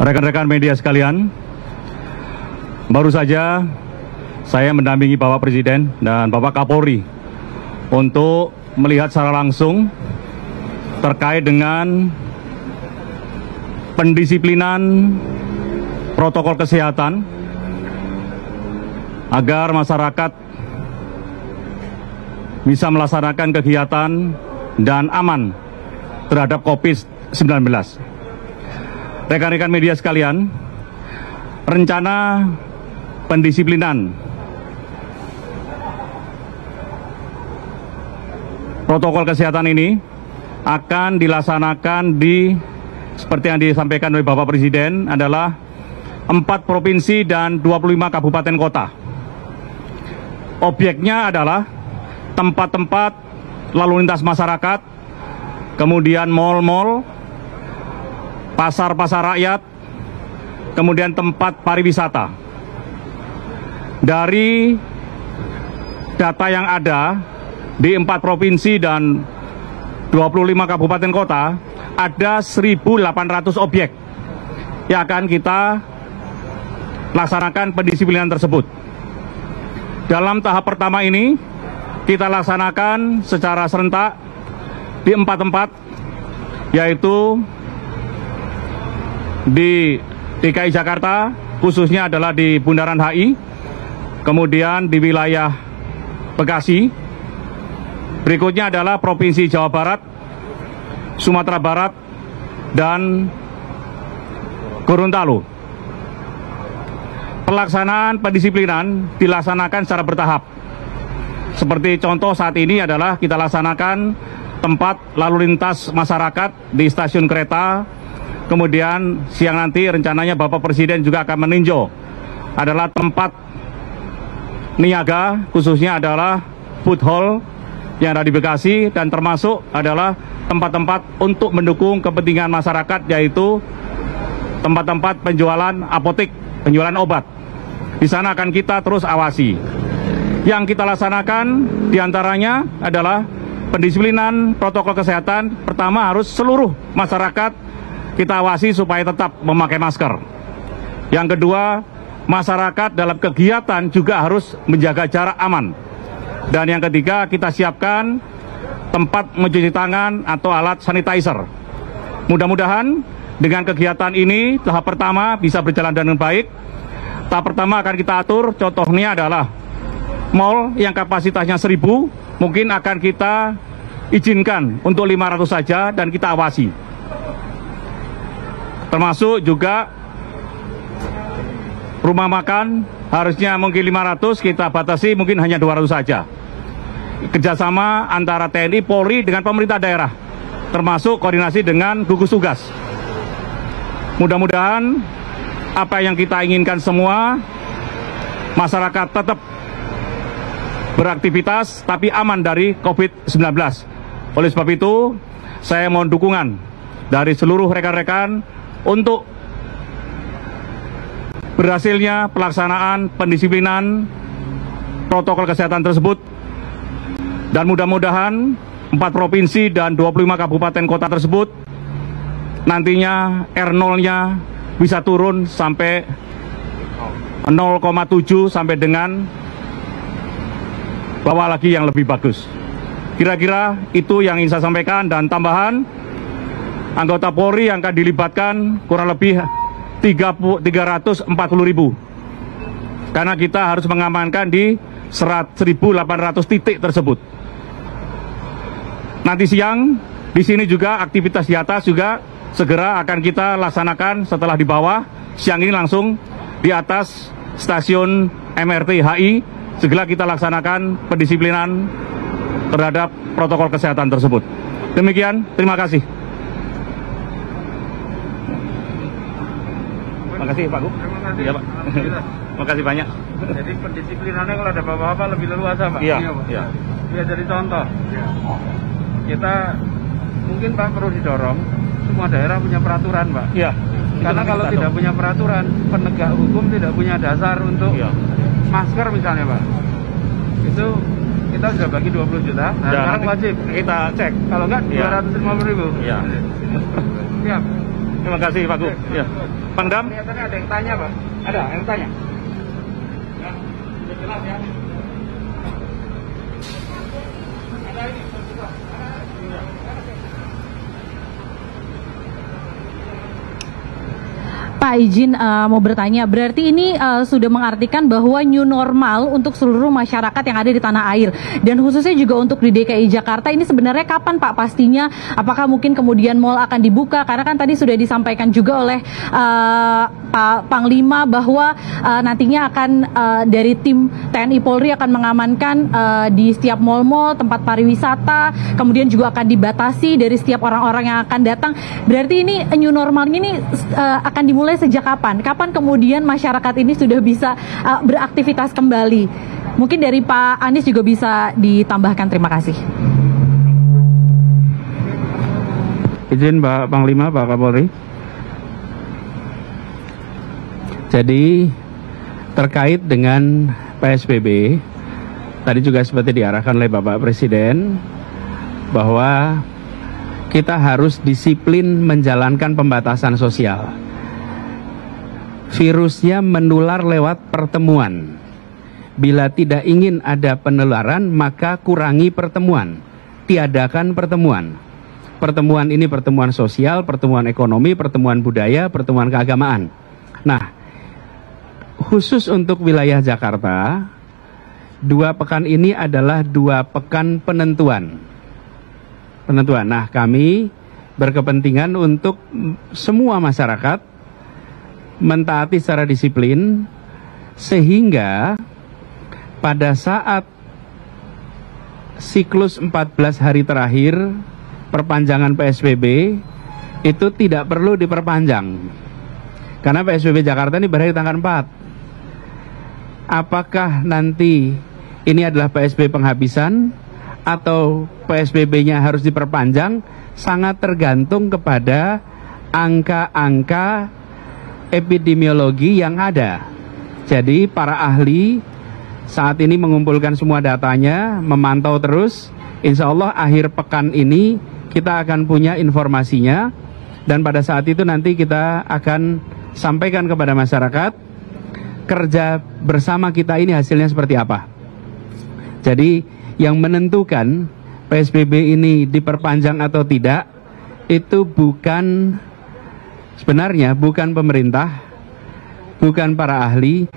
Rekan-rekan media sekalian, baru saja saya mendampingi Bapak Presiden dan Bapak Kapolri untuk melihat secara langsung terkait dengan pendisiplinan protokol kesehatan agar masyarakat bisa melaksanakan kegiatan dan aman terhadap COVID-19. Rekan-rekan media sekalian, rencana pendisiplinan protokol kesehatan ini akan dilaksanakan seperti yang disampaikan oleh Bapak Presiden adalah 4 provinsi dan 25 kabupaten kota. Objeknya adalah tempat-tempat lalu lintas masyarakat, kemudian mal-mal, pasar-pasar rakyat, kemudian tempat pariwisata. Dari data yang ada di 4 provinsi dan 25 kabupaten kota, ada 1.800 objek yang akan kita laksanakan pendisiplinan tersebut. Dalam tahap pertama ini, kita laksanakan secara serentak di 4 tempat, yaitu di DKI Jakarta, khususnya adalah di Bundaran HI, kemudian di wilayah Bekasi, berikutnya adalah Provinsi Jawa Barat, Sumatera Barat, dan Gorontalo. Pelaksanaan pendisiplinan dilaksanakan secara bertahap. Seperti contoh saat ini adalah kita laksanakan tempat lalu lintas masyarakat di stasiun kereta. Kemudian siang nanti rencananya Bapak Presiden juga akan meninjau adalah tempat niaga, khususnya adalah food hall yang ada di Bekasi, dan termasuk adalah tempat-tempat untuk mendukung kepentingan masyarakat, yaitu tempat-tempat penjualan apotek, penjualan obat. Di sana akan kita terus awasi. Yang kita laksanakan diantaranya adalah pendisiplinan protokol kesehatan. Pertama, harus seluruh masyarakat kita awasi supaya tetap memakai masker. Yang kedua, masyarakat dalam kegiatan juga harus menjaga jarak aman. Dan yang ketiga, kita siapkan tempat mencuci tangan atau alat sanitizer. Mudah-mudahan dengan kegiatan ini tahap pertama bisa berjalan dengan baik. Tahap pertama akan kita atur, contohnya adalah mal yang kapasitasnya 1.000, mungkin akan kita izinkan untuk 500 saja dan kita awasi. Termasuk juga rumah makan harusnya mungkin 500, kita batasi mungkin hanya 200 saja. Kerjasama antara TNI, Polri dengan pemerintah daerah, termasuk koordinasi dengan gugus tugas. Mudah-mudahan apa yang kita inginkan semua, masyarakat tetap beraktivitas tapi aman dari COVID-19. Oleh sebab itu, saya mohon dukungan dari seluruh rekan-rekan untuk berhasilnya pelaksanaan pendisiplinan protokol kesehatan tersebut, dan mudah-mudahan 4 provinsi dan 25 kabupaten kota tersebut nantinya R0-nya bisa turun sampai 0,7 sampai dengan bawah lagi yang lebih bagus. Kira-kira itu yang ingin saya sampaikan, dan tambahan anggota Polri yang akan dilibatkan kurang lebih 340.000, karena kita harus mengamankan di 1.800 titik tersebut. Nanti siang di sini juga aktivitas di atas juga segera akan kita laksanakan setelah di bawah. Siang ini langsung di atas stasiun MRT HI segera kita laksanakan pendisiplinan terhadap protokol kesehatan tersebut. Demikian, terima kasih. Terima kasih Pak Gub. Terima kasih. Iya Pak. Terima kasih banyak. Jadi pendisiplinannya kalau ada apa-apa lebih leluasa Pak. Iya. Iya. Biar jadi contoh. Kita mungkin Pak perlu didorong semua daerah punya peraturan Pak. Iya. Karena kalau tidak punya peraturan, penegak hukum tidak punya dasar untuk masker misalnya Pak. Itu kita sudah bagi 20 juta. Nah, sekarang wajib kita cek. Kalau enggak 250.000. Iya. Siap. Terima kasih Pak Gub. Ya. Pangdam? Kelihatannya ada yang tanya, Pak. Ada yang tanya. Ya, jelas ya. Pak izin mau bertanya, berarti ini sudah mengartikan bahwa new normal untuk seluruh masyarakat yang ada di tanah air dan khususnya juga untuk di DKI Jakarta ini sebenarnya kapan Pak pastinya? Apakah mungkin kemudian mal akan dibuka? Karena kan tadi sudah disampaikan juga oleh Pak Panglima bahwa nantinya akan dari tim TNI Polri akan mengamankan di setiap mal-mal, tempat pariwisata, kemudian juga akan dibatasi dari setiap orang-orang yang akan datang. Berarti ini new normalnya ini akan dimulai sejak kapan? Kapan kemudian masyarakat ini sudah bisa beraktivitas kembali? Mungkin dari Pak Anies juga bisa ditambahkan. Terima kasih. Izin Pak Panglima, Pak Kapolri. Jadi terkait dengan PSBB, tadi juga seperti diarahkan oleh Bapak Presiden bahwa kita harus disiplin menjalankan pembatasan sosial. Virusnya menular lewat pertemuan. Bila tidak ingin ada penularan, maka kurangi pertemuan. Tiadakan pertemuan. Pertemuan ini pertemuan sosial, pertemuan ekonomi, pertemuan budaya, pertemuan keagamaan. Nah, khusus untuk wilayah Jakarta, 2 pekan ini adalah 2 pekan penentuan. Nah, kami berkepentingan untuk semua masyarakat mentaati secara disiplin sehingga pada saat siklus 14 hari terakhir perpanjangan PSBB itu tidak perlu diperpanjang. Karena PSBB Jakarta ini berakhir tanggal 4. Apakah nanti ini adalah PSBB penghabisan atau PSBB-nya harus diperpanjang sangat tergantung kepada angka-angka epidemiologi yang ada. Jadi para ahli saat ini mengumpulkan semua datanya, memantau terus. Insya Allah akhir pekan ini kita akan punya informasinya dan pada saat itu nanti kita akan sampaikan kepada masyarakat kerja bersama kita ini hasilnya seperti apa. Jadi yang menentukan PSBB ini diperpanjang atau tidak itu sebenarnya bukan pemerintah, bukan para ahli,